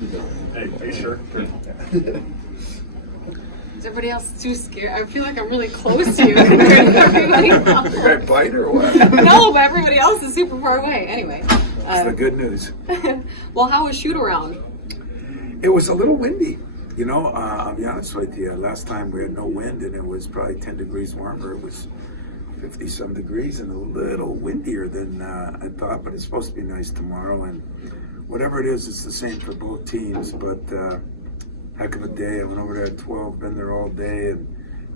Hey, sure. Is everybody else too scared? I feel like I'm really close to you. Everybody else. You got a bite or what? No, but everybody else is super far away. Anyway. That's the good news. Well, how was shoot around? It was a little windy. You know, I'll be honest with you. Last time we had no wind and it was probably 10 degrees warmer. It was 50-some degrees and a little windier than I thought, but it's supposed to be nice tomorrow. And whatever it is, it's the same for both teams. But heck of a day. I went over there at 12, been there all day and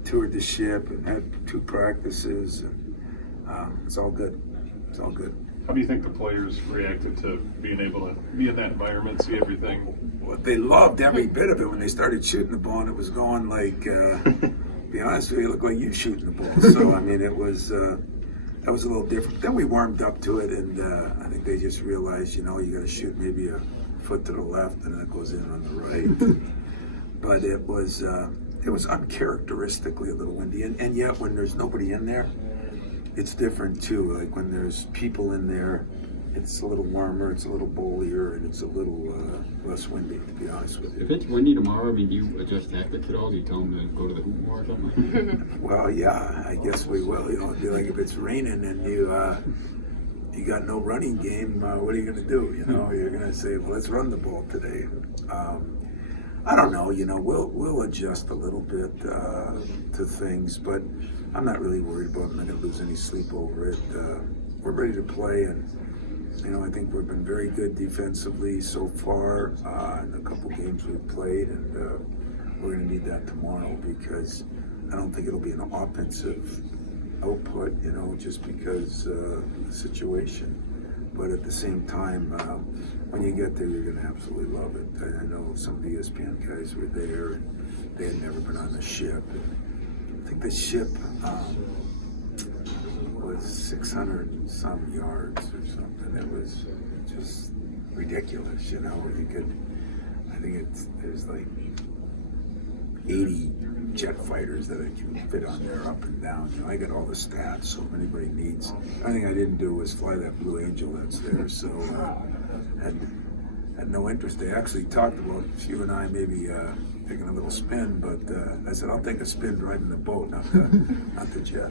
toured the ship and had 2 practices. And it's all good. It's all good. How do you think the players reacted to being able to be in that environment, see everything? Well, they loved every bit of it when they started shooting the ball, and it was going like, be honest with you, it looked like you shooting the ball. So, I mean, it was, that was a little different. Then we warmed up to it, and I think they just realized, you know, you got to shoot maybe a foot to the left, and then it goes in on the right. But it was uncharacteristically a little windy, and yet when there's nobody in there, it's different too. Like when there's people in there, it's a little warmer, it's a little bowlier, and it's a little less windy, to be honest with you. If it's windy tomorrow, I mean, do you adjust tactics at all? Do you tell them to go to the hoop more or something like that? Well, yeah, I guess we will. You know, it'd be like if it's raining and you got no running game, what are you going to do? You know, you're going to say, well, let's run the ball today. I don't know, you know, we'll adjust a little bit to things, but I'm not really worried about it. I'm not going to lose any sleep over it. We're ready to play, and, you know, I think we've been very good defensively so far in the couple games we've played, and we're going to need that tomorrow because I don't think it'll be an offensive output, you know, just because the situation. But at the same time, when you get there, you're going to absolutely love it. I know some of the ESPN guys were there, and they had never been on the ship. And I think the ship was 600 and some yards or something. It was just ridiculous, you know. You could, I think there's like 80 jet fighters that I can fit on there up and down. You know, I got all the stats, so if anybody needs. The only thing I didn't do was fly that Blue Angel that's there, so had no interest. They actually talked about you and I maybe taking a little spin, but I said I'll take a spin driving the boat, not the jet.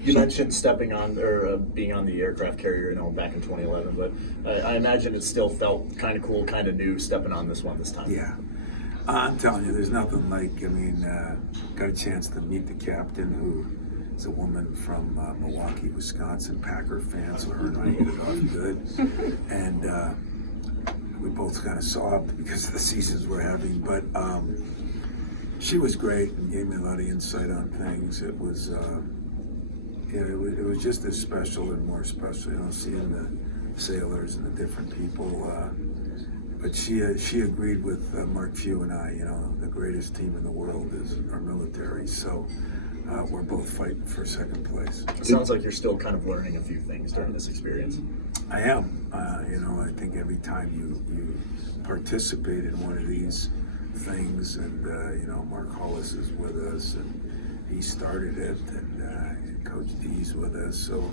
You mentioned stepping on or being on the aircraft carrier, you know, back in 2011, but I imagine it still felt kind of cool, kind of new stepping on this one this time. Yeah. I'm telling you, there's nothing like, I mean, got a chance to meet the captain, who is a woman from Milwaukee, Wisconsin, Packer fan, so her and I hit it off good. And we both kind of sobbed because of the seasons we're having, but she was great and gave me a lot of insight on things. It was, it was just as special and more special, you know, seeing the sailors and the different people. But she agreed with Mark Few and I, you know, the greatest team in the world is our military. So we're both fighting for second place. It sounds like you're still kind of learning a few things during this experience. I am. You know, I think every time you participate in one of these things, and you know, Mark Hollis is with us, and he started it, and Coach D's with us. So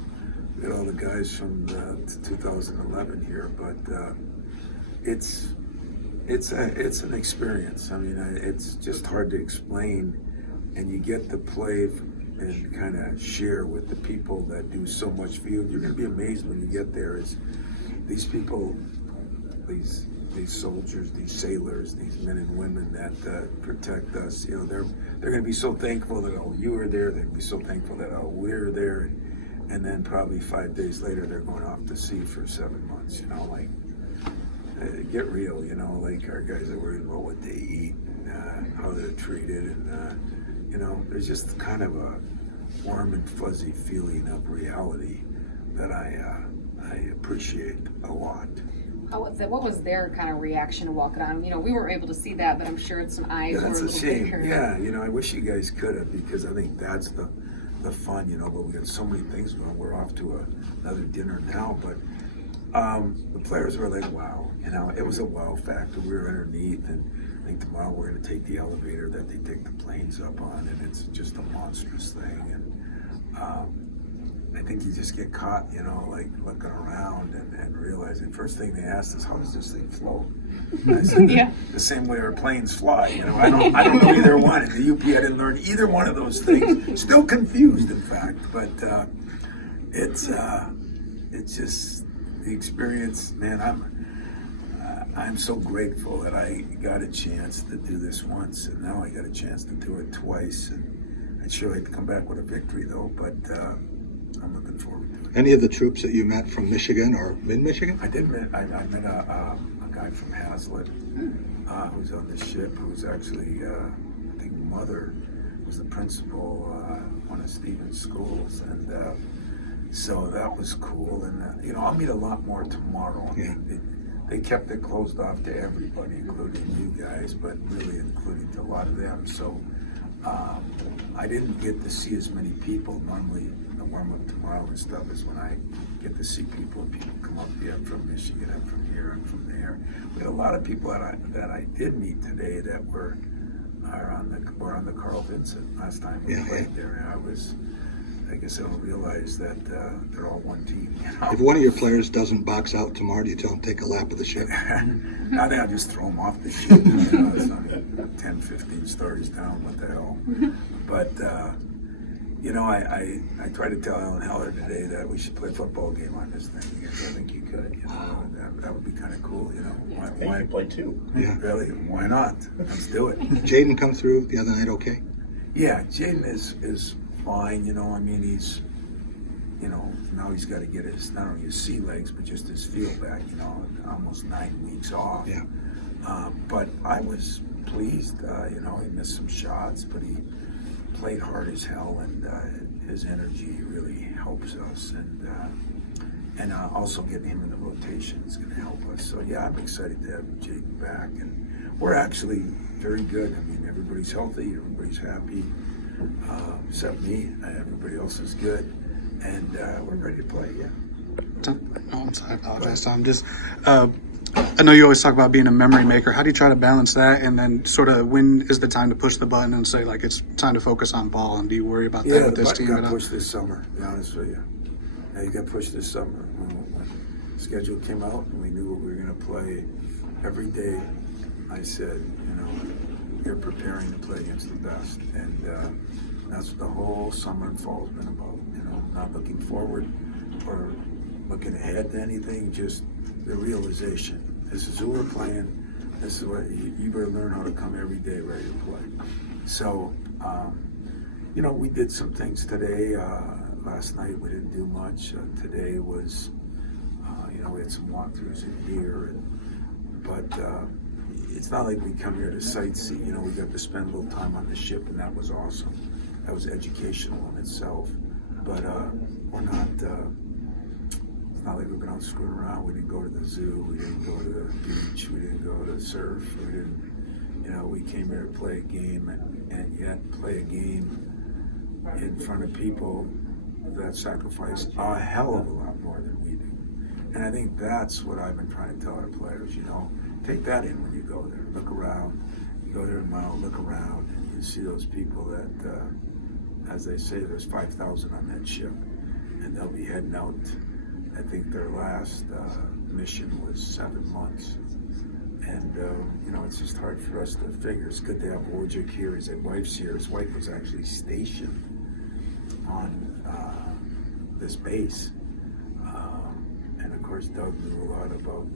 we got all the guys from 2011 here, but. It's an experience. I mean, it's just hard to explain, and you get to play and kind of share with the people that do so much for you. You're going to be amazed when you get there. Is these people, these soldiers, these sailors, these men and women that protect us. You know, they're going to be so thankful that you were there. They're going to be so thankful that we're there, and then probably 5 days later they're going off to sea for 7 months. You know, like. Get real, you know, like our guys are worried about what they eat, and how they're treated, and you know, there's just kind of a warm and fuzzy feeling of reality that I appreciate a lot. What was their kind of reaction to walking on? You know, we weren't able to see that, but I'm sure some eyes were a That's little a shame. bigger. Yeah, you know, I wish you guys could have, because I think that's the fun, you know. But we got so many things going. We're off to another dinner now, but. The players were like, wow, you know, it was a wow factor. We were underneath, and I think tomorrow we're going to take the elevator that they take the planes up on, and it's just a monstrous thing. And I think you just get caught, like looking around and realizing. First thing they asked is, "How does this thing float?" And I said, Yeah. the same way our planes fly. I don't know either one. In the UP, I didn't learn either one of those things. Still confused, in fact. But it's just the experience, man. I'm so grateful that I got a chance to do this once, and now I got a chance to do it twice. And I'd sure like to come back with a victory, though. But I'm looking forward to it. Any of the troops that you met from Michigan or mid-Michigan? I did meet. I met a guy from Hazlitt who's on the ship. Who's actually, I think, mother was the principal one of Stephen's schools, and so that was cool. And I'll meet a lot more tomorrow. I mean, they kept it closed off to everybody, including you guys, but really including to a lot of them. So I didn't get to see as many people. Normally, the warm-up tomorrow and stuff is when I get to see people. People come up, yeah, I'm from Michigan, I'm from here, I'm from there. We had a lot of people that I did meet today that were on the Carl Vincent last time we played there. I guess I don't realize that they're all one team. If one of your players doesn't box out tomorrow, do you tell him take a lap of the ship? I think I'll just throw them off the ship. It's not 10, 15 stories down. What the hell? But I tried to tell Alan Heller today that we should play a football game on this thing. Because I think you could. That would be kind of cool. Why you play two? Yeah. Really? Why not? Let's do it. Jaden come through the other night okay? Yeah, Jaden is fine. I mean, he's now he's got to get not only his sea legs but just his feel back. Almost 9 weeks off. Yeah. But I was pleased. He missed some shots, but he played hard as hell, and his energy really helps us. And also getting him in the rotation is going to help us. So yeah, I'm excited to have Jaden back, and we're actually very good. I mean, everybody's healthy, everybody's happy, except me. Everybody else is good, and we're ready to play. Yeah. I apologize, Tom. Just, I know you always talk about being a memory maker. How do you try to balance that, and then sort of when is the time to push the button and say like it's time to focus on ball? And do you worry about that with this team? Yeah, the button got pushed this summer. To be honest with you, he got pushed this summer when the schedule came out and we knew what we were going to play every day. I said, you're preparing to play against the best, and that's what the whole summer and fall has been about. Not looking forward or looking ahead to anything, just the realization. This is who we're playing. This is what you better learn how to come every day ready to play. So, we did some things today. Last night we didn't do much. Today was, we had some walkthroughs in here, but it's not like we come here to sightsee. We got to spend a little time on the ship, and that was awesome. That was educational in itself. But we're not. It's not like we've been out screwing around. We didn't go to the zoo. We didn't go to the beach. We didn't go to surf. We didn't. We came here to play a game, and yet play a game in front of people that sacrifice a hell of a lot more than we do. And I think that's what I've been trying to tell our players. Take that in when you go there. Look around. You go there tomorrow. Look around, and you see those people that. As they say, there's 5,000 on that ship, and they'll be heading out. I think their last mission was 7 months, and it's just hard for us to figure. It's good to have Wojciech here. His wife's here. His wife was actually stationed on this base, and of course Doug knew a lot about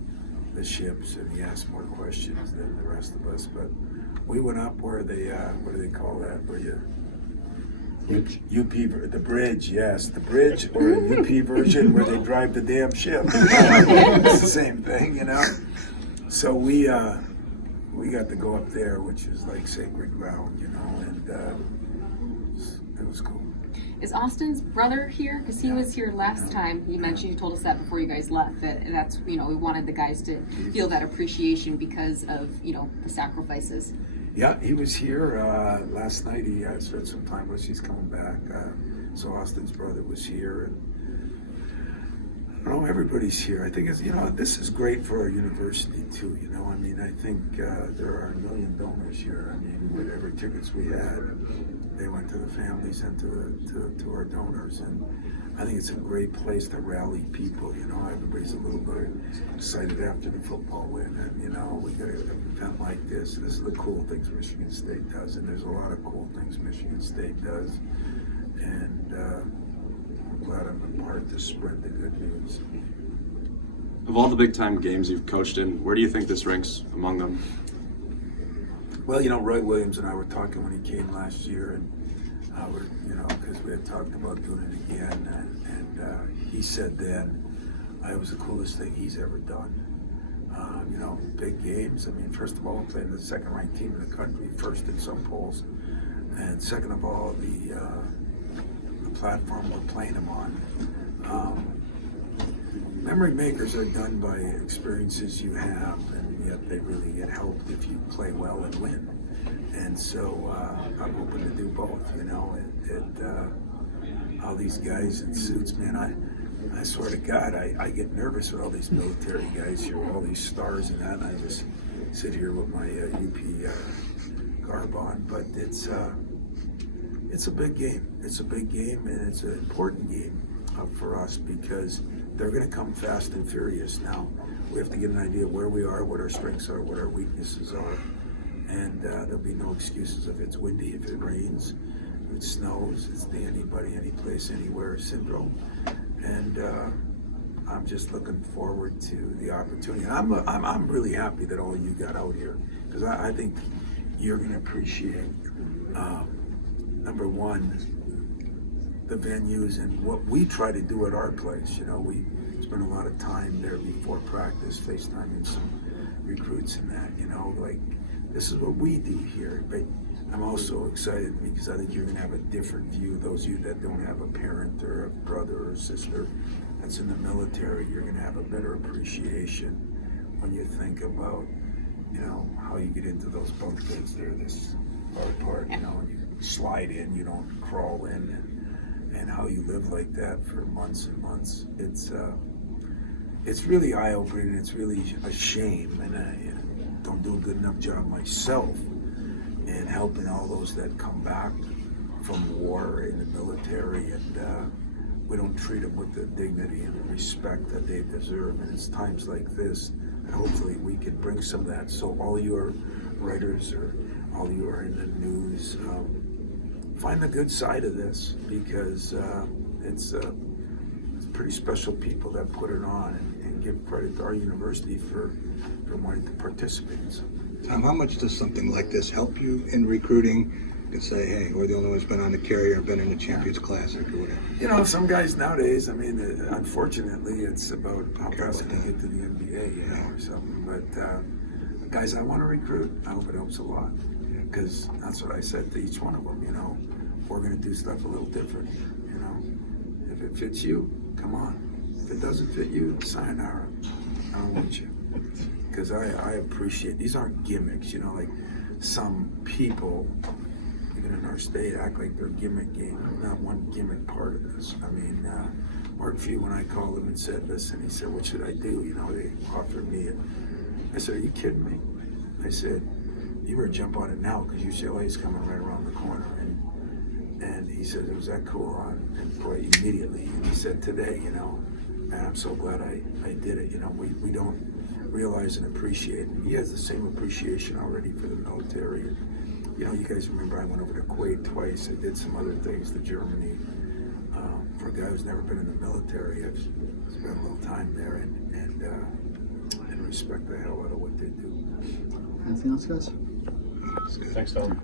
the ships, and he asked more questions than the rest of us. But we went up where they what do they call that? Where you UP, the bridge, yes, the bridge, or a UP version where they drive the damn ship. It's the same thing, So we got to go up there, which is like sacred ground, and it was cool. Is Austin's brother here? Because he was here last time. He mentioned, you told us that before you guys left, and that's, we wanted the guys to feel that appreciation because of, the sacrifices. Yeah, he was here last night. He spent some time with us. He's coming back. So Austin's brother was here, and don't know, everybody's here. I think it's, this is great for our university too, I mean, I think there are 1 million donors here. I mean, whatever tickets we had, they went to the families and to our donors. And I think it's a great place to rally people, everybody's a little bit excited after the football win. And, we got an event like this. This is the cool things Michigan State does. And there's a lot of cool things Michigan State does. And I'm glad I'm a part to spread the good news. Of all the big time games you've coached in, where do you think this ranks among them? Well, Roy Williams and I were talking when he came last year, and because we had talked about doing it again, and he said then it was the coolest thing he's ever done. Big games. I mean, first of all, we're playing the second-ranked team in the country, first in some polls, and second of all, the platform we're playing them on. Memory makers are done by experiences you have, and yet they really get helped if you play well and win. And so I'm hoping to do both, all these guys in suits, man, I swear to God, I get nervous with all these military guys here, all these stars and that, and I just sit here with my UP garb on. But it's a big game. It's a big game, and it's an important game for us because they're going to come fast and furious. Now, we have to get an idea of where we are, what our strengths are, what our weaknesses are, and there'll be no excuses if it's windy, if it rains, if it snows. It's the anybody, any place, anywhere syndrome. And I'm just looking forward to the opportunity. And I'm really happy that all you got out here, because I think you're going to appreciate, number one, the venues and what we try to do at our place. We spend a lot of time there before practice, FaceTiming some recruits and that, like this is what we do here. But I'm also excited because I think you're going to have a different view. Those of you that don't have a parent or a brother or sister that's in the military, you're going to have a better appreciation when you think about, how you get into those bunk beds. They're this hard part, and you slide in, you don't crawl in, and how you live like that for months and months. It's really eye-opening. It's really a shame, and I don't do a good enough job myself in helping all those that come back from war in the military, and we don't treat them with the dignity and the respect that they deserve. And it's times like this that hopefully we can bring some of that. So all your writers or all you are in the news, find the good side of this, because it's pretty special people that put it on, and give credit to our university for wanting to participate in something. Tom, how much does something like this help you in recruiting? You can say, hey, we're the only ones been on the carrier, been in the Champions Classic or whatever. Some guys nowadays, I mean, unfortunately, it's about how fast they get to the NBA, or something. But guys I want to recruit, I hope it helps a lot, because that's what I said to each one of them. We're going to do stuff a little different. If it fits you, come on. If it doesn't fit you, sayonara. I don't want you. Because I appreciate, these aren't gimmicks, like some people, even in our state, act like they're gimmick game. I'm not one gimmick part of this. I mean, Mark Few, when I called him and said, listen, he said, what should I do? They offered me it. I said, are you kidding me? I said, you better jump on it now, because UCLA is coming right around the corner. And he said, it was that cool and boy, immediately. And he said, today, man, I'm so glad I did it. We don't realize and appreciate. And he has the same appreciation already for the military. And, you guys remember I went over to Kuwait twice. I did some other things to Germany. For a guy who's never been in the military, I've spent a little time there and respect the hell out of what they do. Anything else, guys? Thanks, Tom.